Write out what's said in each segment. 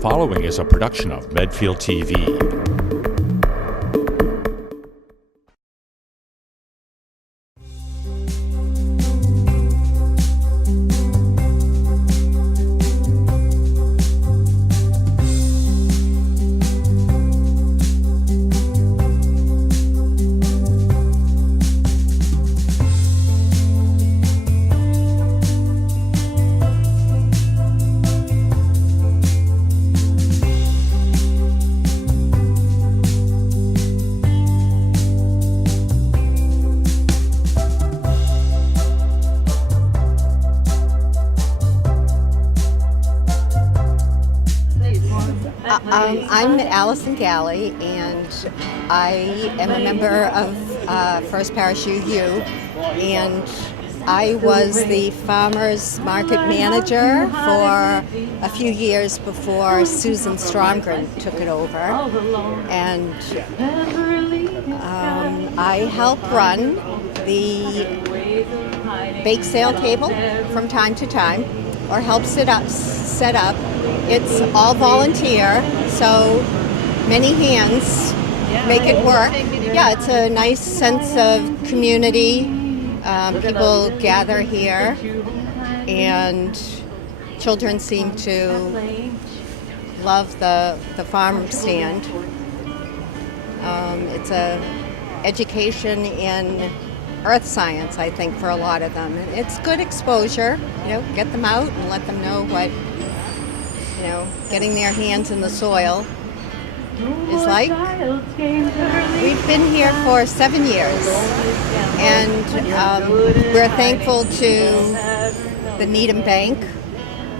following is a production of Medfield TV. I'm Allison Galley, and I am a member of First Parachute U, and I was the farmers market manager for a few years before Susan Stromgren took it over, and I help run the bake sale table from time to time, or help set up. It's all volunteer, so many hands make it work. Yeah, it's a nice sense of community. People gather here, and children seem to love the farm stand. It's a education in earth science, I think, for a lot of them. It's good exposure, get them out and let them know what getting their hands in the soil is like. We've been here for 7 years, and we're thankful to the Needham Bank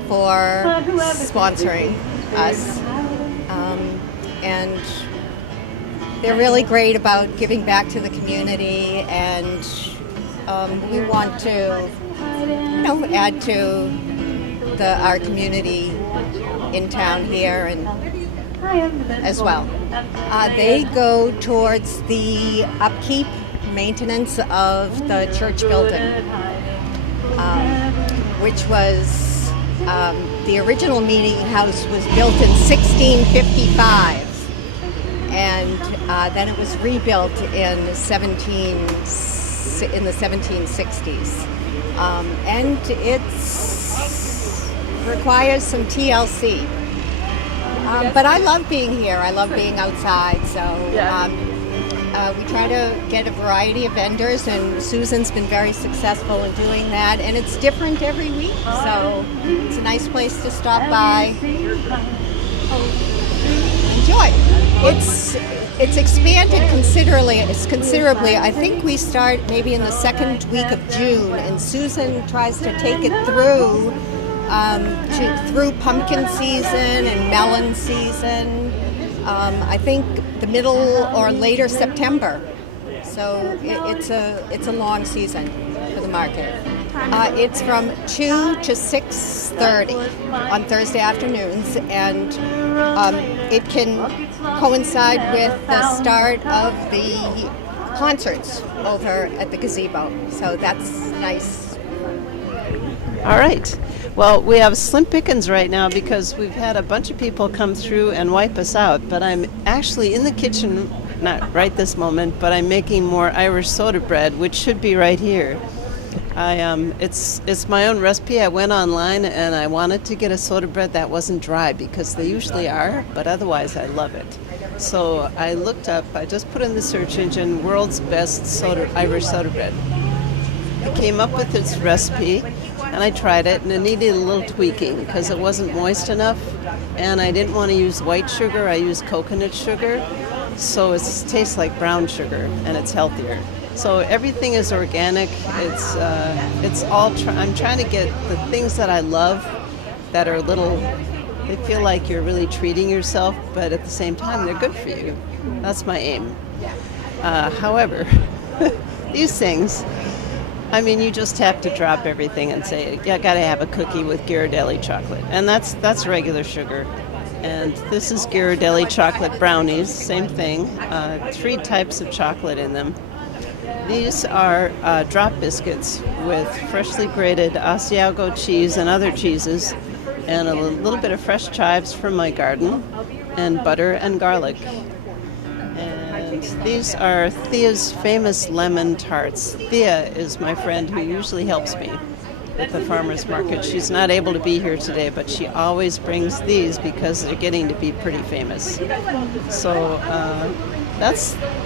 for sponsoring us. And they're really great about giving back to the community, and we want to add to our community in town here and as well. They go towards the upkeep, maintenance of the church building, which was the original meeting house was built in 1655, and then it was rebuilt in the 1760s, and it's requires some TLC. But I love being here. I love being outside. So we try to get a variety of vendors, and Susan's been very successful in doing that. And it's different every week. So it's a nice place to stop by. Enjoy. It's expanded considerably. I think we start maybe in the second week of June, and Susan tries to take it through pumpkin season and melon season. I think the middle or later September. So it's a long season for the market. It's from 2 to 6:30 on Thursday afternoons, and it can coincide with the start of the concerts over at the gazebo. So that's nice. All right. Well, we have slim pickings right now because we've had a bunch of people come through and wipe us out. But I'm actually in the kitchen, not right this moment, but I'm making more Irish soda bread, which should be right here. It's my own recipe. I went online and I wanted to get a soda bread that wasn't dry because they usually are, but otherwise I love it. So I looked up, I just put in the search engine, world's best Irish soda bread. I came up with this recipe, and I tried it, and it needed a little tweaking because it wasn't moist enough, and I didn't want to use white sugar. I used coconut sugar, so it tastes like brown sugar, and it's healthier. So everything is organic. It's all. I'm trying to get the things that I love that are they feel like you're really treating yourself, but at the same time they're good for you. That's my aim. However, these things. I mean, you just have to drop everything and say, yeah, I got to have a cookie with Ghirardelli chocolate. And that's regular sugar. And this is Ghirardelli chocolate brownies, same thing. 3 types of chocolate in them. These are drop biscuits with freshly grated Asiago cheese and other cheeses. and a little bit of fresh chives from my garden, and butter and garlic. And these are Thea's famous lemon tarts. Thea is my friend who usually helps me at the farmer's market. She's not able to be here today, but she always brings these because they're getting to be pretty famous. So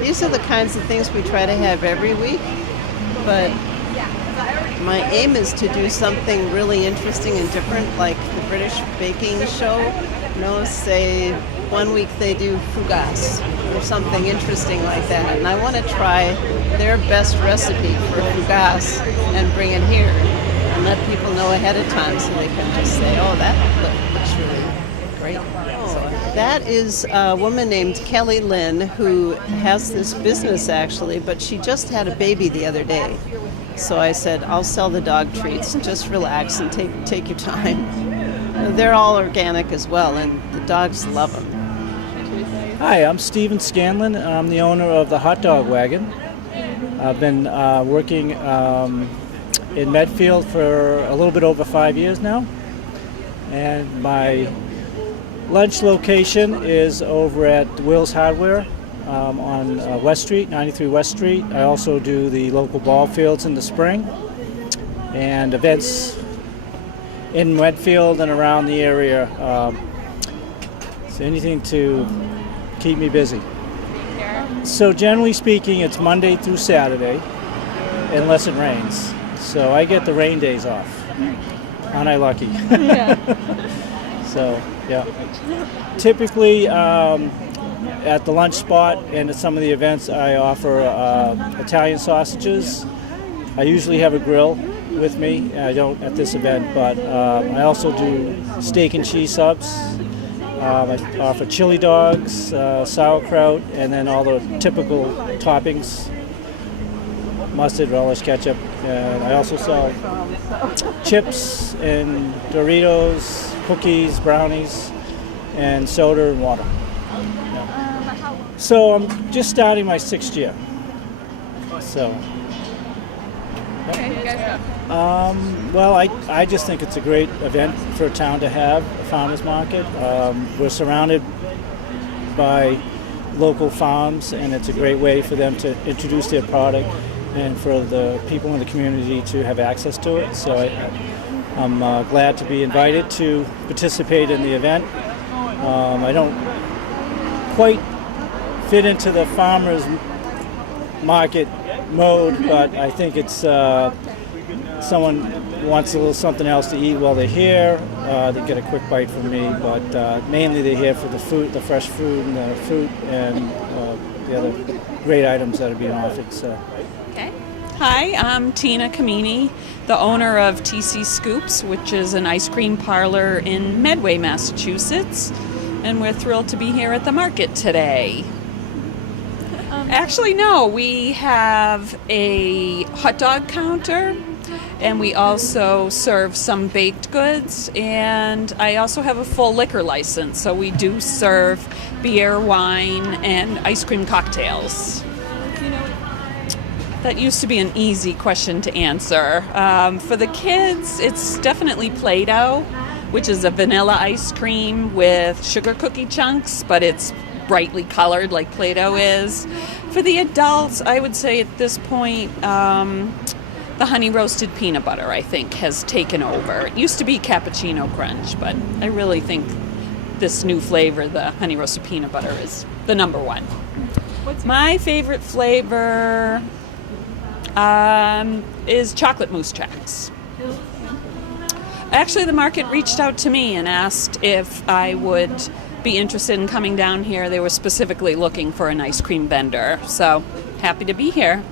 these are the kinds of things we try to have every week, but my aim is to do something really interesting and different, like the British baking show. Say 1 week they do fougasse or something interesting like that, and I want to try their best recipe for fougasse and bring it here and let people know ahead of time so they can just say, oh, that looks really great. So that is a woman named Kelly Lynn who has this business actually, but she just had a baby the other day. So I said, I'll sell the dog treats, just relax and take your time. They're all organic as well, and the dogs love them. Hi, I'm Stephen Scanlon. I'm the owner of the Dog Wagon. I've been working in Medfield for a little bit over 5 years now. And my lunch location is over at Will's Hardware on West Street, 93 West Street. I also do the local ball fields in the spring and events in Medfield and around the area. So anything to keep me busy. So generally speaking, it's Monday through Saturday, unless it rains. So I get the rain days off. Aren't I lucky? Yeah. So, yeah. Typically, at the lunch spot and at some of the events, I offer Italian sausages. I usually have a grill with me. I don't at this event, but I also do steak and cheese subs. I offer chili dogs, sauerkraut, and then all the typical toppings, mustard, relish, ketchup. And I also sell chips and Doritos, cookies, brownies, and soda and water. Yeah. So I'm just starting my 6th year. So. Well, I just think it's a great event for a town to have, a farmer's market. We're surrounded by local farms, and it's a great way for them to introduce their product and for the people in the community to have access to it. So I'm glad to be invited to participate in the event. I don't quite fit into the farmer's market mode, but I think it's someone wants a little something else to eat while they're here. They get a quick bite from me, but mainly they're here for the food, the fresh food, and the fruit, and the other great items that are being offered. So. Okay. Hi, I'm Tina Camini, the owner of TC Scoops, which is an ice cream parlor in Medway, Massachusetts, and we're thrilled to be here at the market today. Actually, no, we have a hot dog counter, and we also serve some baked goods, and I also have a full liquor license, so we do serve beer, wine, and ice cream cocktails. That used to be an easy question to answer. For the kids, it's definitely Play-Doh, which is a vanilla ice cream with sugar cookie chunks, but it's brightly colored like Play-Doh is. For the adults, I would say at this point, the honey roasted peanut butter, I think, has taken over. It used to be cappuccino crunch, but I really think this new flavor, the honey roasted peanut butter, is the number one. My favorite flavor is chocolate mousse tracks. Actually, the market reached out to me and asked if I would be interested in coming down here. They were specifically looking for an ice cream vendor, so happy to be here.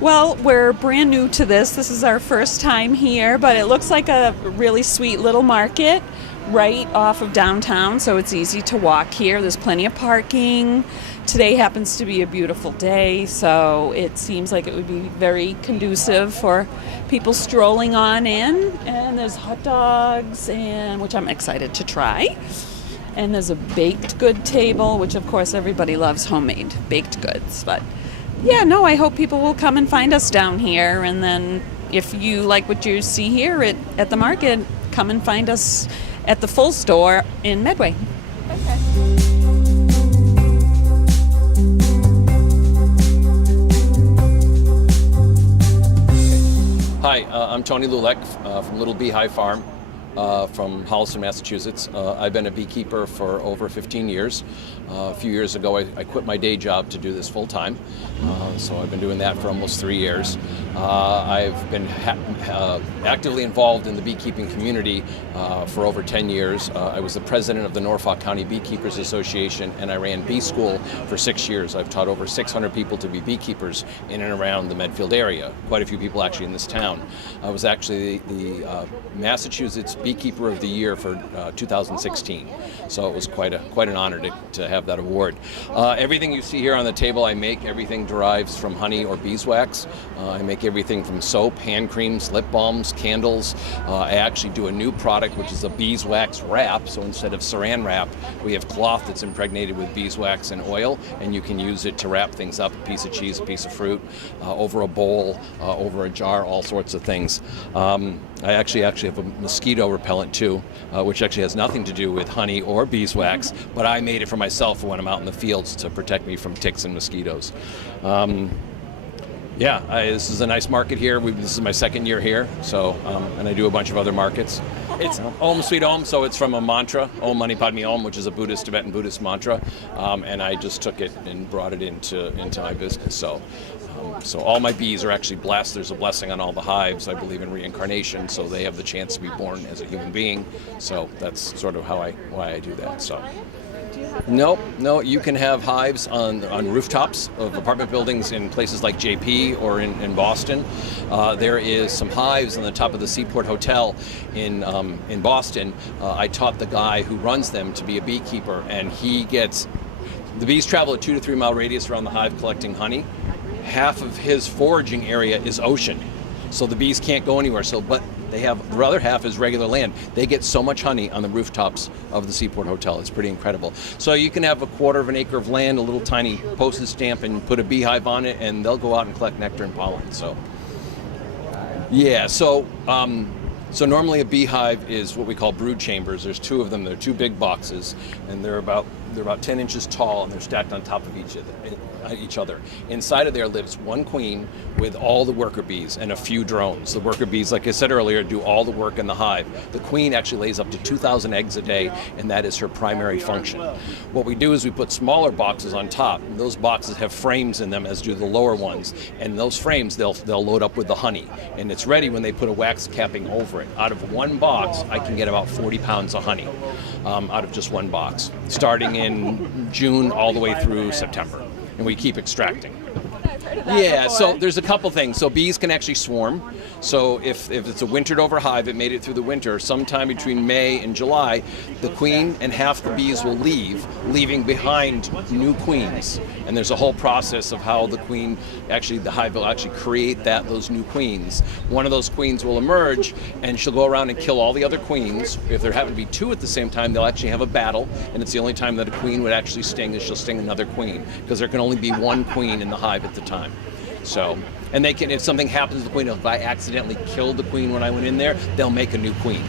Well, we're brand new to this. This is our first time here, but it looks like a really sweet little market right off of downtown, so it's easy to walk here. There's plenty of parking. Today happens to be a beautiful day, so it seems like it would be very conducive for people strolling on in. And there's hot dogs, which I'm excited to try. And there's a baked good table, which of course everybody loves homemade baked goods. But yeah, no, I hope people will come and find us down here. And then if you like what you see here at the market, come and find us at the full store in Medway. Hi, I'm Tony Lulek from Little Beehive Farm from Holliston, Massachusetts. I've been a beekeeper for over 15 years. A few years ago, I quit my day job to do this full time. So I've been doing that for almost 3 years. I've been actively involved in the beekeeping community for over 10 years. I was the president of the Norfolk County Beekeepers Association, and I ran bee school for 6 years. I've taught over 600 people to be beekeepers in and around the Medfield area. Quite a few people actually in this town. I was actually the Massachusetts Beekeeper of the Year for 2016. So it was quite an honor to have that award. Everything you see here on the table, I make. Everything derives from honey or beeswax. I make everything from soap, hand creams, lip balms, candles. I actually do a new product, which is a beeswax wrap. So instead of saran wrap, we have cloth that's impregnated with beeswax and oil, and you can use it to wrap things up, a piece of cheese, a piece of fruit, over a bowl, over a jar, all sorts of things. I actually have a mosquito repellent too, which actually has nothing to do with honey or beeswax, but I made it for myself when I'm out in the fields to protect me from ticks and mosquitoes. This is a nice market here. This is my second year here, so and I do a bunch of other markets. It's Om Sweet Om, so it's from a mantra, Om Mani Padme Om, which is a Tibetan Buddhist mantra, and I just took it and brought it into my business. So all my bees are actually blessed. There's a blessing on all the hives. I believe in reincarnation, so they have the chance to be born as a human being. So that's sort of why I do that. So. No, you can have hives on rooftops of apartment buildings in places like JP or in Boston. There is some hives on the top of the Seaport Hotel in Boston. I taught the guy who runs them to be a beekeeper, and the bees travel a 2 to 3 mile radius around the hive collecting honey. Half of his foraging area is ocean, so the bees can't go anywhere. But the other half is regular land. They get so much honey on the rooftops of the Seaport Hotel. It's pretty incredible. So you can have a 1/4 of an acre of land, a little tiny postage stamp, and put a beehive on it, and they'll go out and collect nectar and pollen. So, yeah. So normally a beehive is what we call brood chambers. There's 2 of them. They're 2 big boxes, and they're about 10 inches tall, and they're stacked on top of each other. Inside of there lives 1 queen with all the worker bees and a few drones. The worker bees, like I said earlier, do all the work in the hive. The queen actually lays up to 2,000 eggs a day, and that is her primary function. What we do is we put smaller boxes on top. And those boxes have frames in them, as do the lower ones. And those frames, they'll load up with the honey. And it's ready when they put a wax capping over it. Out of 1 box, I can get about 40 pounds of honey out of just 1 box, starting in June all the way through September. And we keep extracting. Yeah, so there's a couple things. So bees can actually swarm. So if it's a wintered over hive, it made it through the winter, sometime between May and July, the queen and half the bees will leaving behind new queens. And there's a whole process of how the hive will actually create those new queens. One of those queens will emerge, and she'll go around and kill all the other queens. If there happen to be 2 at the same time, they'll actually have a battle, and it's the only time that a queen would actually sting is she'll sting another queen, because there can only be 1 queen in the hive at the time. So, and if something happens to the queen, if I accidentally killed the queen when I went in there, they'll make a new queen.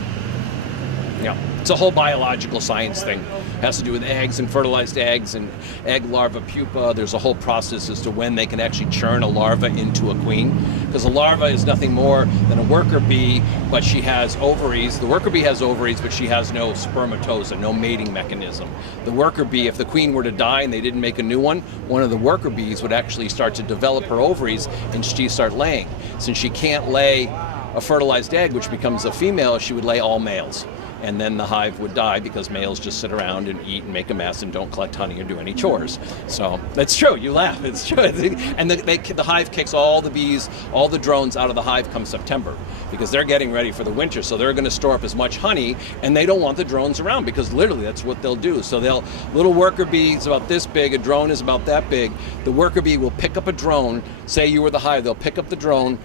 Yeah, it's a whole biological science thing. It has to do with eggs and fertilized eggs and egg larva pupa. There's a whole process as to when they can actually churn a larva into a queen. Because a larva is nothing more than a worker bee, but she has ovaries. The worker bee has ovaries, but she has no spermatoza, no mating mechanism. The worker bee, if the queen were to die and they didn't make a new one of the worker bees would actually start to develop her ovaries and she'd start laying. Since she can't lay a fertilized egg, which becomes a female, she would lay all males. And then the hive would die because males just sit around and eat and make a mess and don't collect honey or do any chores. So that's true. You laugh. It's true. And the hive kicks all the bees, all the drones out of the hive come September because they're getting ready for the winter. So they're going to store up as much honey, and they don't want the drones around because literally that's what they'll do. So little worker bee is about this big, a drone is about that big. The worker bee will pick up a drone. Say you were the hive, they'll pick up the drone,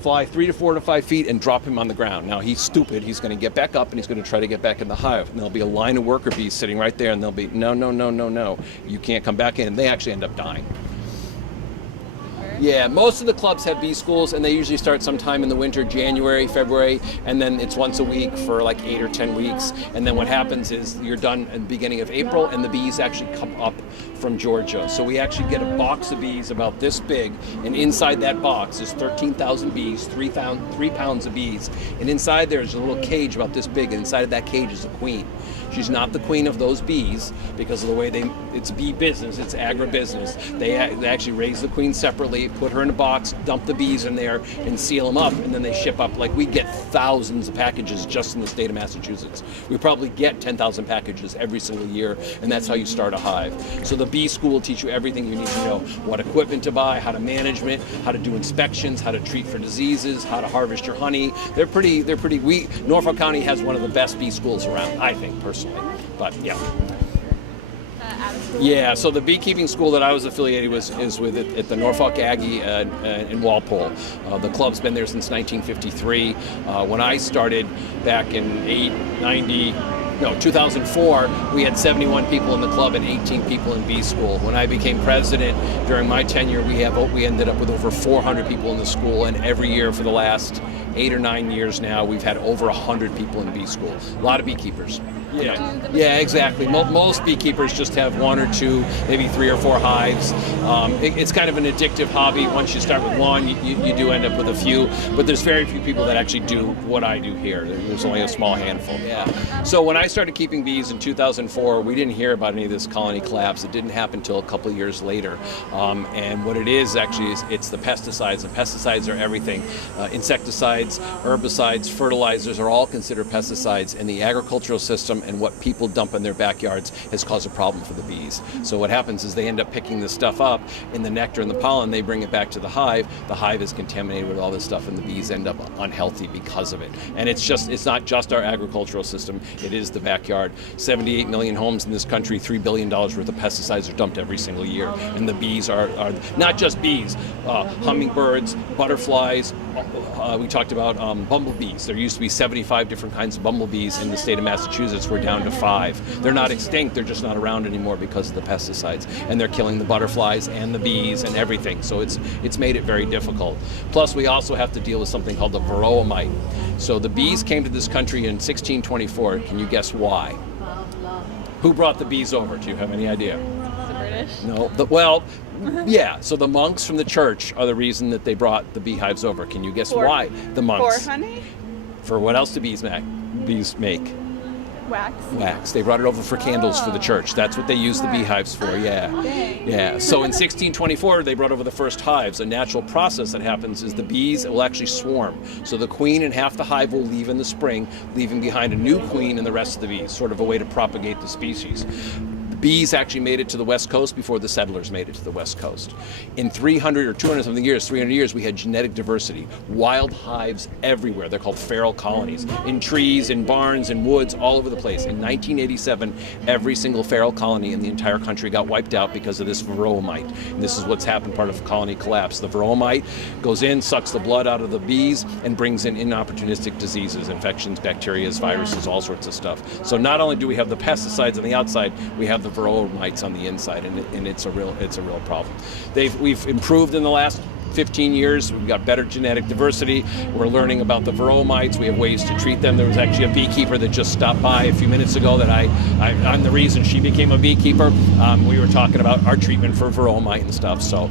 fly 3 to 4 to 5 feet and drop him on the ground. Now he's stupid. He's going to get back up and he's going to try to get back in the hive. And there'll be a line of worker bees sitting right there, and they'll be no. You can't come back in. And they actually end up dying. Yeah, most of the clubs have bee schools, and they usually start sometime in the winter, January, February, and then it's once a week for like 8 or 10 weeks. And then what happens is you're done at the beginning of April, and the bees actually come up from Georgia. So we actually get a box of bees about this big, and inside that box is 13,000 bees, 3 pounds of bees. And inside there's a little cage about this big, and inside of that cage is a queen. She's not the queen of those bees because of the way it's bee business, it's agribusiness. They actually raise the queen separately, put her in a box, dump the bees in there, and seal them up, and then they ship up. Like, we get thousands of packages just in the state of Massachusetts. We probably get 10,000 packages every single year, and that's how you start a hive. So the bee school will teach you everything you need to know: what equipment to buy, how to manage it, how to do inspections, how to treat for diseases, how to harvest your honey. Norfolk County has one of the best bee schools around, I think, personally. But yeah. Yeah, so the beekeeping school that I was affiliated with is with it at the Norfolk Aggie in Walpole. The club's been there since 1953. When I started back in 2004, we had 71 people in the club and 18 people in bee school. When I became president during my tenure, we ended up with over 400 people in the school, and every year for the last 8 or 9 years now, we've had over 100 people in bee school. A lot of beekeepers. Yeah, exactly. Most beekeepers just have 1 or 2, maybe 3 or 4 hives. It's kind of an addictive hobby. Once you start with one, you do end up with a few, but there's very few people that actually do what I do here. There's only a small handful. Yeah. So when I started keeping bees in 2004, we didn't hear about any of this colony collapse. It didn't happen until a couple of years later. And what it is actually is it's the pesticides. The pesticides are everything. Insecticides, herbicides, fertilizers are all considered pesticides, and the agricultural system and what people dump in their backyards has caused a problem for the bees. So what happens is they end up picking this stuff up in the nectar and the pollen, they bring it back to the hive is contaminated with all this stuff, and the bees end up unhealthy because of it. And it's not just our agricultural system, it is the backyard. 78 million homes in this country, $3 billion worth of pesticides are dumped every single year. And the bees are not just bees, hummingbirds, butterflies, we talked about bumblebees. There used to be 75 different kinds of bumblebees in the state of Massachusetts. We're down to 5. They're not extinct, they're just not around anymore because of the pesticides. And they're killing the butterflies and the bees and everything. So it's made it very difficult. Plus, we also have to deal with something called the varroa mite. So the bees came to this country in 1624. Can you guess why? Who brought the bees over? Do you have any idea? The British? No. Yeah. So the monks from the church are the reason that they brought the beehives over. Can you guess why? The monks. For honey? For what else do bees make? Wax. They brought it over for candles for the church. That's what they use the beehives for, yeah. Yeah. So in 1624, they brought over the first hives. A natural process that happens is the bees will actually swarm. So the queen and half the hive will leave in the spring, leaving behind a new queen and the rest of the bees, sort of a way to propagate the species. Bees actually made it to the West Coast before the settlers made it to the West Coast. In 300 or 200 something years, 300 years, we had genetic diversity. Wild hives everywhere. They're called feral colonies. In trees, in barns, in woods, all over the place. In 1987, every single feral colony in the entire country got wiped out because of this varroa mite. And this is what's happened, part of colony collapse. The varroa mite goes in, sucks the blood out of the bees, and brings in inopportunistic diseases, infections, bacteria, viruses, all sorts of stuff. So not only do we have the pesticides on the outside, we have the varroa mites on the inside, and it's a real problem. We've improved in the last 15 years. We've got better genetic diversity. We're learning about the varroa mites. We have ways to treat them. There was actually a beekeeper that just stopped by a few minutes ago that I'm the reason she became a beekeeper. We were talking about our treatment for varroa mite and stuff. So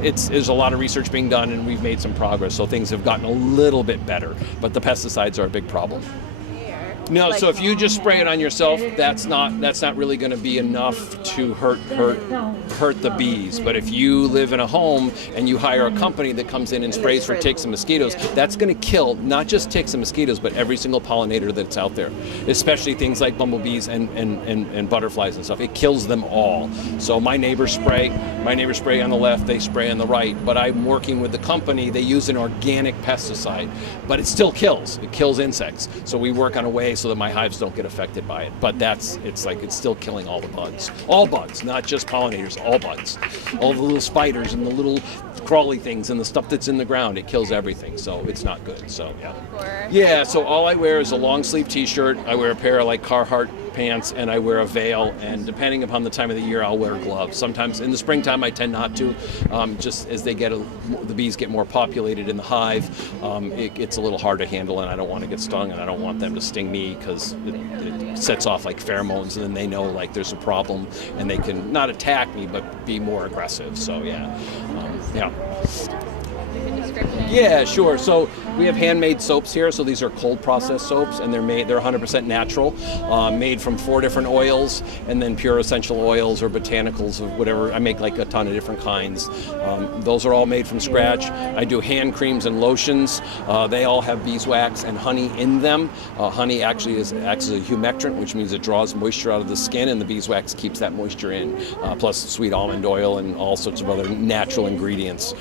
there's a lot of research being done, and we've made some progress. So things have gotten a little bit better, but the pesticides are a big problem. No, so if you just spray it on yourself, that's not really going to be enough to hurt the bees. But if you live in a home and you hire a company that comes in and sprays for ticks and mosquitoes, that's going to kill not just ticks and mosquitoes, but every single pollinator that's out there, especially things like bumblebees and butterflies and stuff. It kills them all. So my neighbors spray on the left, they spray on the right. But I'm working with the company. They use an organic pesticide, but it still kills. It kills insects. So we work on a way so that my hives don't get affected by it. But it's still killing all the bugs. All bugs, not just pollinators, all bugs. All the little spiders and the little crawly things and the stuff that's in the ground, it kills everything. So it's not good. So yeah. So all I wear is a long sleeve t-shirt. I wear a pair of like Carhartt sweatpants and I wear a veil, and depending upon the time of the year, I'll wear gloves. Sometimes in the springtime I tend not to, just as the bees get more populated in the hive, it's a little hard to handle, and I don't want to get stung, and I don't want them to sting me because it sets off like pheromones, and then they know like there's a problem, and they can not attack me but be more aggressive. So yeah. Yeah, sure. So we have handmade soaps here. So these are cold processed soaps, and they're 100% natural, made from 4 different oils, and then pure essential oils or botanicals or whatever. I make like a ton of different kinds. Those are all made from scratch. I do hand creams and lotions. They all have beeswax and honey in them. Honey actually acts as a humectant, which means it draws moisture out of the skin, and the beeswax keeps that moisture in. Plus sweet almond oil and all sorts of other natural ingredients.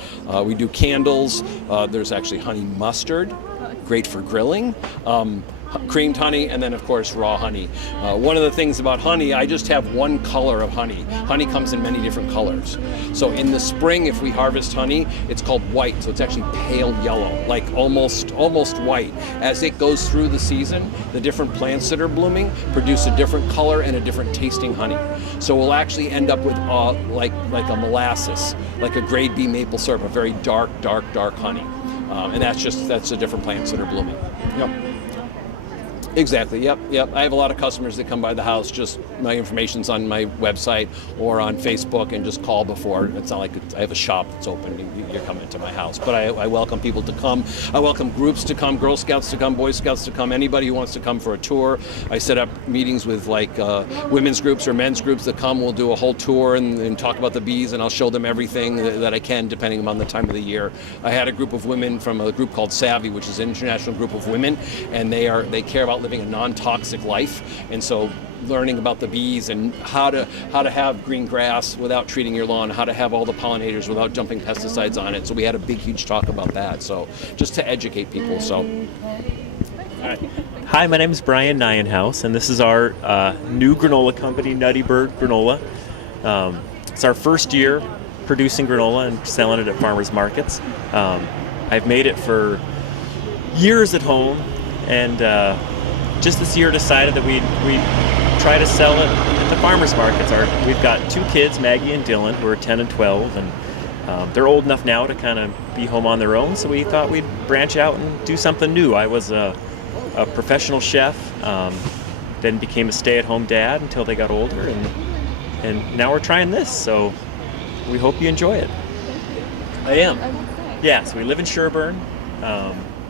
We do candles. There's actually honey mustard, great for grilling, creamed honey, and then of course raw honey. One of the things about honey, I just have one color of honey. Honey comes in many different colors. So in the spring, if we harvest honey, it's called white. So it's actually pale yellow, like almost white. As it goes through the season, the different plants that are blooming produce a different color and a different tasting honey. So we'll actually end up with like a molasses, like a grade B maple syrup, a very dark honey. And that's the different plants that are blooming. Yep. Exactly. Yep. I have a lot of customers that come by the house. Just my information's on my website or on Facebook, and just call before. It's not like I have a shop that's open. You're coming to my house, but I welcome people to come. I welcome groups to come, Girl Scouts to come, Boy Scouts to come. Anybody who wants to come for a tour. I set up meetings with like women's groups or men's groups that come. We'll do a whole tour and talk about the bees, and I'll show them everything that I can, depending on the time of the year. I had a group of women from a group called Savvy, which is an international group of women, and they care about living a non-toxic life, and so learning about the bees and how to have green grass without treating your lawn, how to have all the pollinators without dumping pesticides on it. So we had a big, huge talk about that. So just to educate people. So, all right. Hi, my name is Brian Nienhouse, and this is our new granola company, Nutty Granola. It's our first year producing granola and selling it at farmers markets. I've made it for years at home, and just this year decided that we'd try to sell it at the farmers markets. We've got 2 kids, Maggie and Dylan, who are 10 and 12, and they're old enough now to kind of be home on their own, so we thought we'd branch out and do something new. I was a professional chef, then became a stay-at-home dad until they got older, and now we're trying this, so we hope you enjoy it. I am. Yeah, so we live in Sherburne.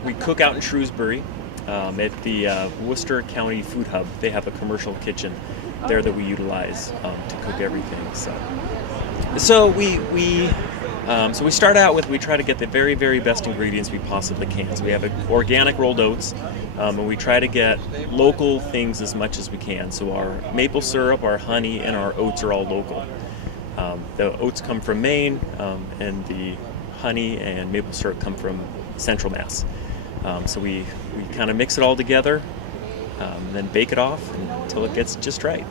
We cook out in Shrewsbury. At the Worcester County Food Hub. They have a commercial kitchen there that we utilize to cook everything. So we start out with, we try to get the very, very best ingredients we possibly can. So we have organic rolled oats, and we try to get local things as much as we can. So our maple syrup, our honey, and our oats are all local. The oats come from Maine, and the honey and maple syrup come from Central Mass. So we kind of mix it all together, and then bake it off until it gets just right.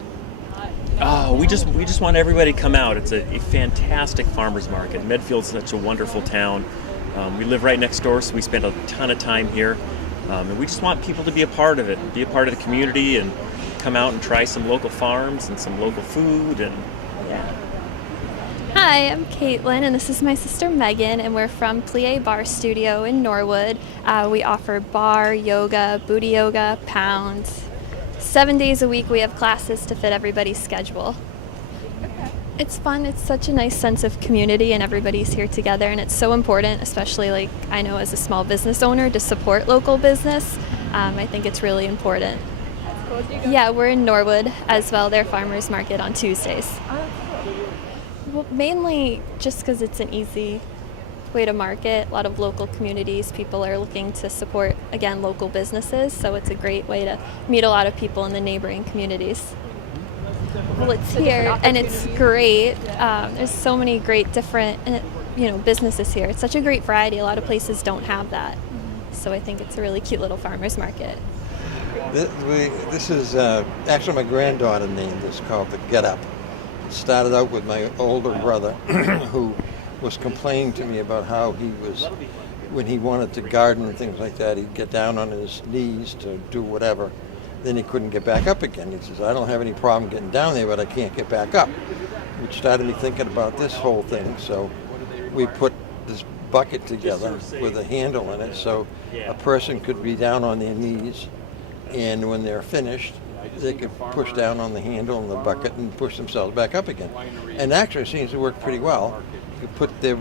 Oh, we just want everybody to come out. It's a fantastic farmers market. Medfield's such a wonderful town. We live right next door, so we spend a ton of time here. And we just want people to be a part of it, be a part of the community, and come out and try some local farms and some local food. And yeah. Hi, I'm Caitlin, and this is my sister Megan, and we're from Plie Barre Studio in Norwood. We offer barre, yoga, booty yoga, pounds. 7 days a week we have classes to fit everybody's schedule. It's fun. It's such a nice sense of community, and everybody's here together, and it's so important, especially like I know as a small business owner, to support local business. I think it's really important. Yeah, we're in Norwood as well. Their farmers market on Tuesdays. Well, mainly just because it's an easy way to market. A lot of local communities, people are looking to support, again, local businesses, so it's a great way to meet a lot of people in the neighboring communities. Well, it's here, and it's great. There's so many great different businesses here. It's such a great variety. A lot of places don't have that. So I think it's a really cute little farmer's market. This is actually my granddaughter named this, called the Get Up. Started out with my older brother who was complaining to me about how he was, when he wanted to garden and things like that, he'd get down on his knees to do whatever, Then he couldn't get back up again. He says, I don't have any problem getting down there, but I can't get back up. Which started me thinking about this whole thing. So we put this bucket together with a handle in it so a person could be down on their knees, and when they're finished, they could push down on the handle in the bucket and push themselves back up again. And actually it seems to work pretty well. You put the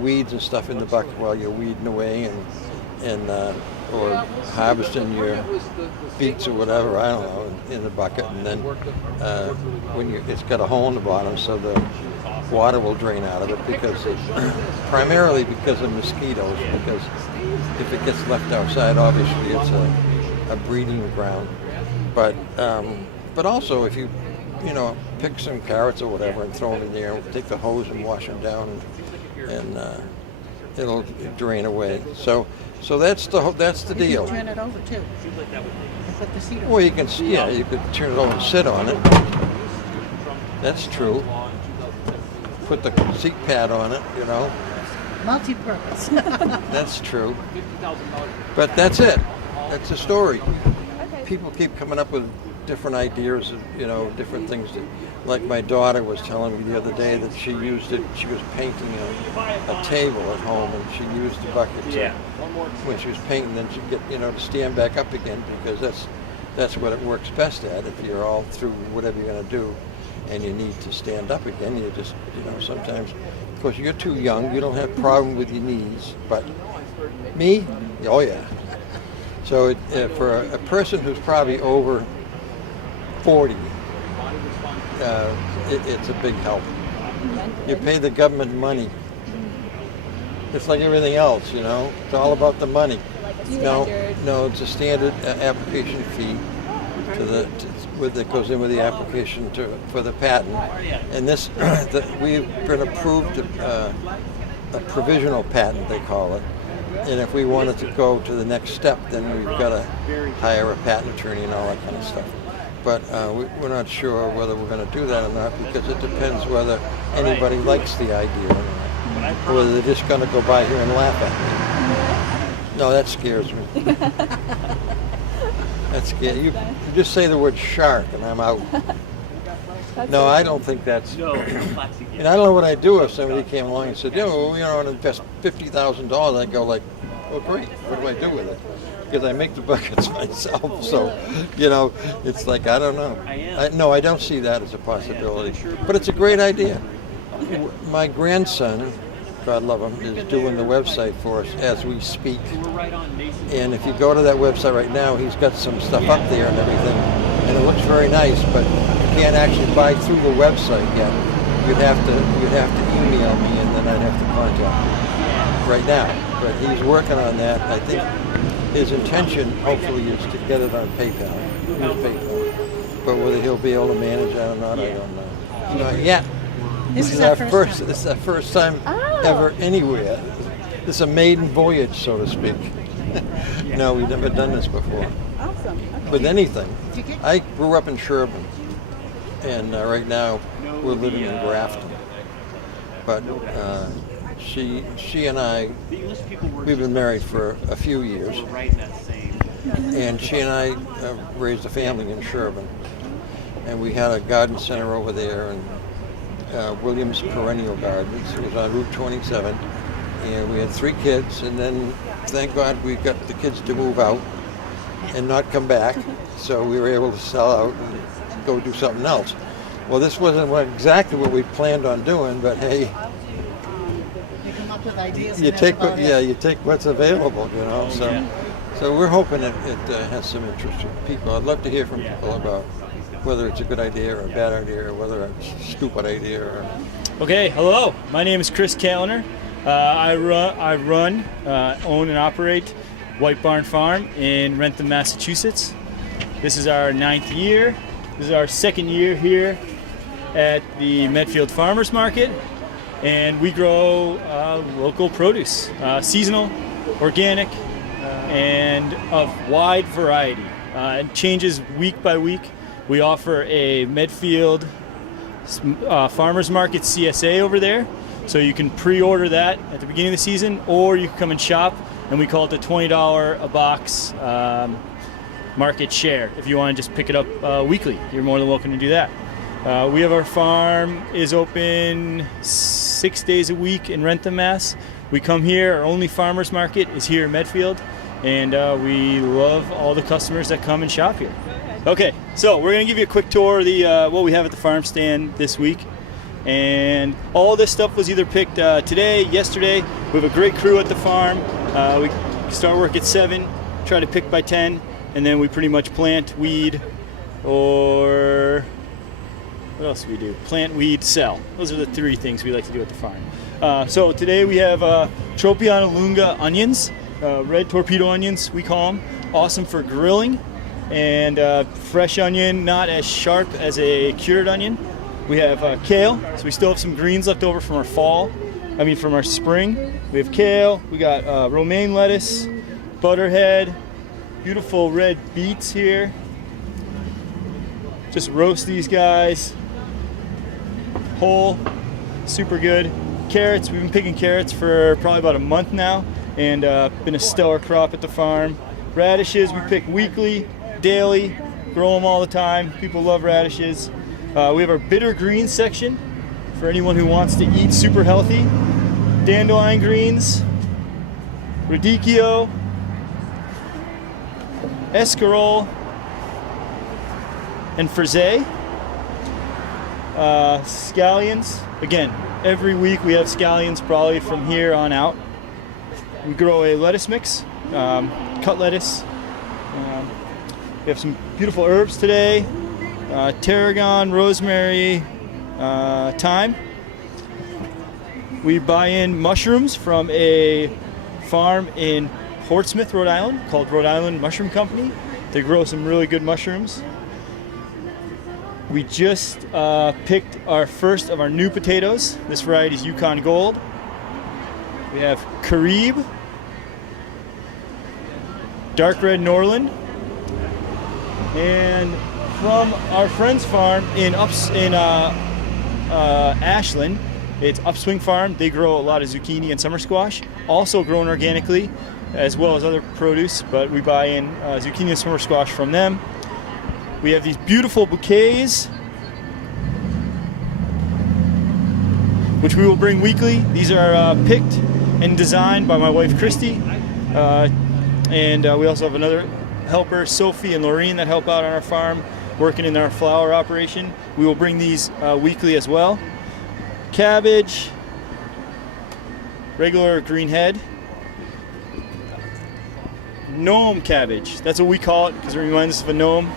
weeds and stuff in the bucket while you're weeding away and or harvesting your beets or whatever, I don't know, in the bucket, and then when it's got a hole in the bottom so the water will drain out of it primarily because of mosquitoes, because if it gets left outside, obviously it's a breeding ground. But also if you pick some carrots or whatever and throw them in there, take the hose and wash them down, and it'll drain away. So that's the deal. You can turn it over too. Put the seat on. Well, you could turn it over and sit on it. That's true. Put the seat pad on it, Multi-purpose. That's true. But that's it. That's the story. People keep coming up with different ideas of, different things. Like my daughter was telling me the other day that she used it. She was painting a table at home, and she used the bucket when she was painting. Then she'd get, to stand back up again, because that's what it works best at. If you're all through whatever you're going to do, and you need to stand up again, you just, sometimes, of course, you're too young. You don't have problem with your knees, but me, oh yeah. So for a person who's probably over 40, it's a big help. You pay the government money. It's like everything else, It's all about the money. No, it's a standard application fee that goes in with the application for the patent. And this, we've been approved a provisional patent, they call it. And if we wanted to go to the next step, then we've got to hire a patent attorney and all that kind of stuff. But we're not sure whether we're going to do that or not, because it depends whether anybody likes the idea or not. Or whether they're just going to go by here and laugh at me. No, that scares me. That's scary. You just say the word shark and I'm out. No, I don't think that's... And I don't know what I'd do if somebody came along and said, I want to invest $50,000. I'd go like, oh great, what do I do with it? Because I make the buckets myself, so, it's like, I don't know. I don't see that as a possibility. But it's a great idea. My grandson, God love him, is doing the website for us as we speak. And if you go to that website right now, he's got some stuff up there and everything, and it looks very nice, but you can't actually buy through the website yet. You'd have to email me, and then I'd have to contact you right now. But he's working on that. I think his intention, hopefully, is to get it on PayPal. But whether he'll be able to manage that or not, I don't know. Not yet. This is our first time ever anywhere. This is a maiden voyage, so to speak. No, we've never done this before. Awesome. Okay. With anything. I grew up in Sherburne, and right now we're living in Grafton. But she and I, we've been married for a few years, and she and I raised a family in Sherburne, and we had a garden center over there, and Williams Perennial Gardens. It was on Route 27, and we had 3 kids, and then thank God we got the kids to move out and not come back, so we were able to sell out and go do something else. Well, this wasn't exactly what we planned on doing, but hey, You come up with ideas. you take what's available, So we're hoping it has some interest from people. I'd love to hear from people about whether it's a good idea or a bad idea, or whether it's a stupid idea. Okay, hello. My name is Chris Kaliner. I run, own, and operate White Barn Farm in Rentham, Massachusetts. This is our 9th year. This is our 2nd year here at the Medfield Farmers Market, and we grow local produce, seasonal, organic, and of wide variety. It changes week by week. We offer a Medfield Farmers Market CSA over there, so you can pre-order that at the beginning of the season, or you can come and shop, and we call it the $20 a box market share. If you want to just pick it up weekly, you're more than welcome to do that. We have our farm is open 6 days a week in Rentham, Mass. We come here, our only farmers market is here in Medfield, and we love all the customers that come and shop here. Okay, so we're going to give you a quick tour of the what we have at the farm stand this week. And all this stuff was either picked today, yesterday. We have a great crew at the farm. We start work at 7, try to pick by 10, and then we pretty much plant, weed, or what else do we do? Plant, weed, sell. Those are the 3 things we like to do at the farm. So today we have Tropiana lunga onions, red torpedo onions we call them. Awesome for grilling, and fresh onion, not as sharp as a cured onion. We have kale, so we still have some greens left over from from our spring. We have kale, we got romaine lettuce, butterhead, beautiful red beets here. Just roast these guys whole, super good. Carrots, we've been picking carrots for probably about a month now, and been a stellar crop at the farm. Radishes, we pick weekly, daily, grow them all the time. People love radishes. We have our bitter greens section for anyone who wants to eat super healthy. Dandelion greens, radicchio, escarole, and frisee. Scallions. Again, every week we have scallions probably from here on out. We grow a lettuce mix, cut lettuce. We have some beautiful herbs today. Tarragon, rosemary, thyme. We buy in mushrooms from a farm in Portsmouth, Rhode Island, called Rhode Island Mushroom Company. They grow some really good mushrooms. We just picked our first of our new potatoes. This variety is Yukon Gold. We have Carib, dark red Norland, and from our friend's farm in Ashland, it's Upswing Farm. They grow a lot of zucchini and summer squash, also grown organically, as well as other produce, but we buy in zucchini and summer squash from them. We have these beautiful bouquets, which we will bring weekly. These are picked and designed by my wife, Christy, and we also have another helper, Sophie and Laureen, that help out on our farm, working in our flower operation. We will bring these weekly as well. Cabbage, regular green head, gnome cabbage, that's what we call it because it reminds us of a gnome.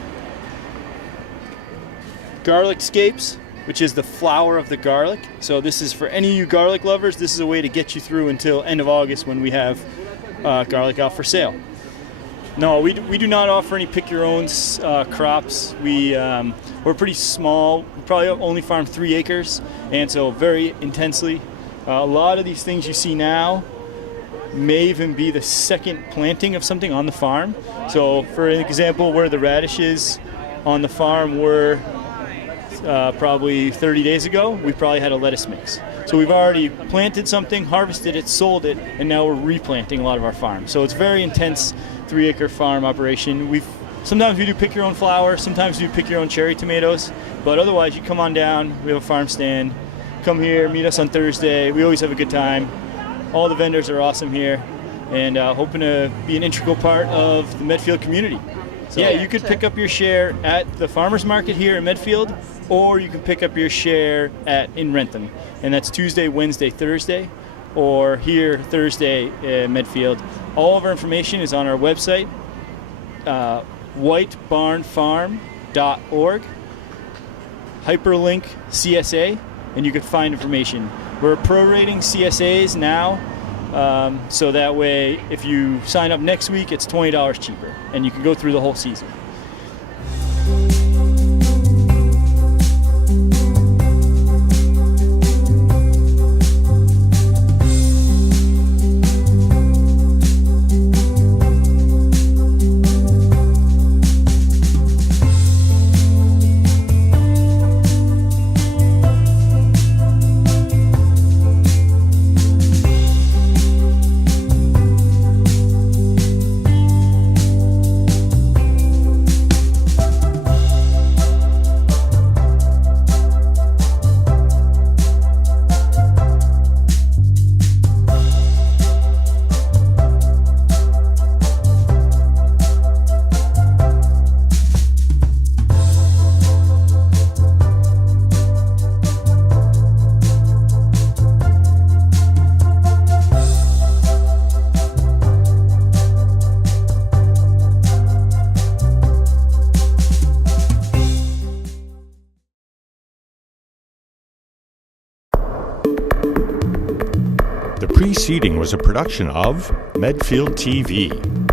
Garlic scapes, which is the flower of the garlic. So this is for any of you garlic lovers. This is a way to get you through until end of August when we have garlic out for sale. No, we do not offer any pick-your-own crops. We're pretty small. We probably only farm 3 acres, and so very intensely. A lot of these things you see now may even be the second planting of something on the farm. So for an example, where the radishes on the farm were probably 30 days ago, we probably had a lettuce mix. So we've already planted something, harvested it, sold it, and now we're replanting a lot of our farm. So it's very intense 3-acre farm operation. Sometimes we do pick your own flower, sometimes we do pick your own cherry tomatoes, but otherwise you come on down, we have a farm stand, come here, meet us on Thursday. We always have a good time. All the vendors are awesome here, and hoping to be an integral part of the Medfield community. So yeah, you could pick up your share at the farmers market here in Medfield, or you can pick up your share in Rentham, and that's Tuesday, Wednesday, Thursday, or here Thursday in Medfield. All of our information is on our website, whitebarnfarm.org, hyperlink CSA, and you can find information. We're prorating CSAs now, so that way if you sign up next week, it's $20 cheaper, and you can go through the whole season. The preceding was a production of Medfield TV.